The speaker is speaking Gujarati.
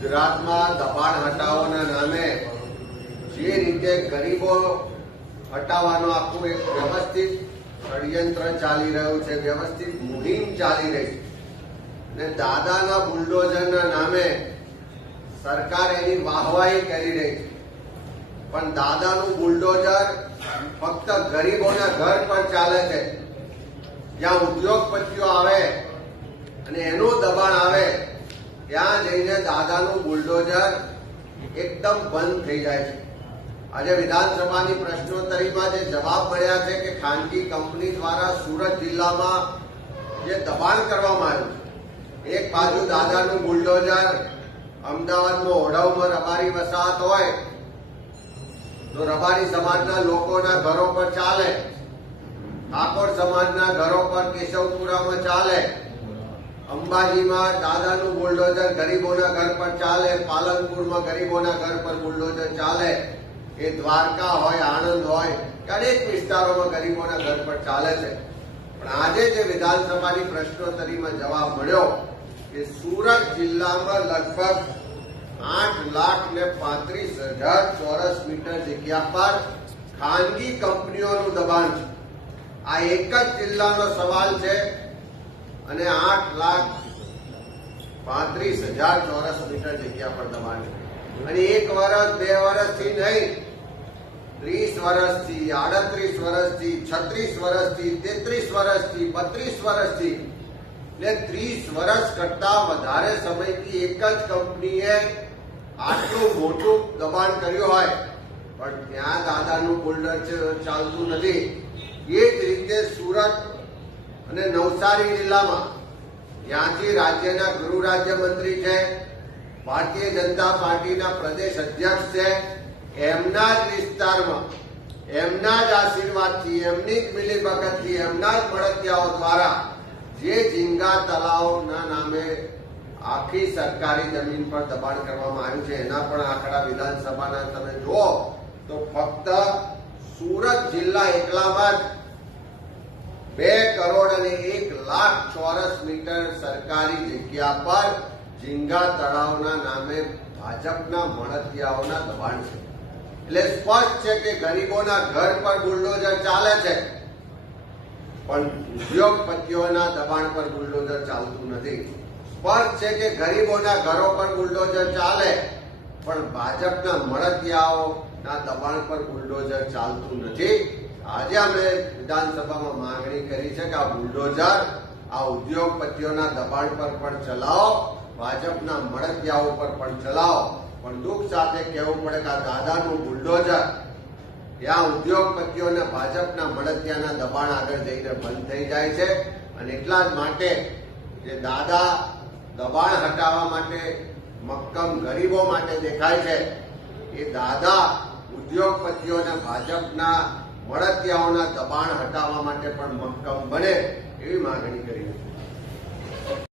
ગુજરાતમાં દબાણ હટાવોના નામે જે રીતે ગરીબો હટાવવાનો આખું એક વ્યવસ્થિત ષડયંત્ર ચાલી રહ્યું છે, વ્યવસ્થિત મુહિમ ચાલી રહી છે અને દાદાના બુલડોઝરના નામે સરકાર એની વાહવાહી કરી રહી છે, પણ દાદાનું બુલડોઝર ફક્ત ગરીબોના ઘર પર ચાલે છે. જ્યાં ઉદ્યોગપતિઓ આવે અને એનું દબાણ આવે ત્યાં જઈને દાદાનું બુલડોઝર એકદમ બંધ થઈ જાય છે. આજે વિધાનસભાની પ્રશ્નોત્તરીમાં જે જવાબ મળ્યા છે કે ખાનગી કંપની દ્વારા સુરત જિલ્લામાં જે દબાણ કરવામાં આવ્યું છે, એક બાજુ દાદાનું બુલડોઝર અમદાવાદમાં ઓઢવમાં રબારી વસાહત હોય તો રબારી સમાજના લોકોના ઘરો પર ચાલે, ઠાકોર સમાજના ઘરો પર કેશવપુરામાં ચાલે, અંબાજીમાં દાદાનું બુલડોઝર ગરીબોના ઘર પર ચાલે, પાલનપુરમાં ગરીબોના ઘર પર બુલડોઝર ચાલે, એ દ્વારકા હોય, આણંદ હોય, દરેક વિસ્તારોમાં ગરીબોના ઘર પર ચાલે છે. પણ આજે જે વિધાનસભાની પ્રશ્નોત્તરીમાં જવાબ મળ્યો કે સુરત જિલ્લામાં લગભગ 8,35,000 ચોરસ મીટર જગ્યા પર ખાનગી કંપનીઓનું દબાણ છે. આ એક જ જિલ્લાનો સવાલ છે અને 8,35,000 ચોરસ મીટર જગ્યા પર દબાણ છે. અને 1 વર્ષ 2 વર્ષથી નહીં, 30 વર્ષથી, 38 વર્ષથી, 36 વર્ષથી, 33 વર્ષથી, 32 વર્ષથી ને 30 વર્ષ કરતા વધારે સમયથી એક જ કંપનીએ આટલું મોટું દબાણ કર્યું હોય પણ ત્યાં દાદાનું બુલડોઝર ચાલતું નથી. એ જ રીતે સુરત અને નવસારી જિલ્લામાં ત્યાંથી રાજ્યના ગૃહ રાજ્યમંત્રી છે, ભારતીય જનતા પાર્ટીના પ્રદેશ અધ્યક્ષ છે, એમના જ વિસ્તારમાં એમના જ આશીર્વાદથી, એમની જ મિલીભગતથી, એમના જ મળતિયાઓ દ્વારા જે ઝીંગા તળાવના નામે આખી સરકારી જમીન પર દબાણ કરવામાં આવ્યું છે એના પણ આંકડા વિધાનસભાના તમે જુઓ તો ફક્ત સુરત જિલ્લા એકલામાં જ 2 કરોડ અને 1 લાખ ચોરસ મીટર સરકારી જગ્યા પર ઝીંગા તળાવના નામે ભાજપના મળતિયાઓના દબાણ છે. એટલે સ્પષ્ટ છે કે ગરીબોના ઘર પર બુલડોઝર ચાલે છે પણ ઉદ્યોગપતિઓના દબાણ પર બુલડોઝર ચાલતું નથી. સ્પષ્ટ છે કે ગરીબોના ઘરો પર બુલડોઝર ચાલે પણ ભાજપના મળતિયાઓના દબાણ પર બુલડોઝર ચાલતું નથી. આજે અમે વિધાનસભામાં માંગણી કરી છે કે આ બુલડોઝર આ ઉદ્યોગપતિઓના દબાણ પર પણ ચલાવો, ભાજપના મળતિયાઓ પર પણ ચલાવો. પણ દુઃખ સાથે કહેવું પડે કે આ દાદાનું બુલડોઝર ત્યાં ઉદ્યોગપતિઓને ભાજપના મળતિયાના દબાણ આગળ જઈને બંધ થઈ જાય છે. અને એટલા જ માટે જે દાદા દબાણ હટાવવા માટે મક્કમ ગરીબો માટે દેખાય છે, એ દાદા ઉદ્યોગપતિઓને ભાજપના મળતિયાઓના દબાણ હટાવવા માટે પણ મક્કમ બને એવી માંગણી કરી હતી.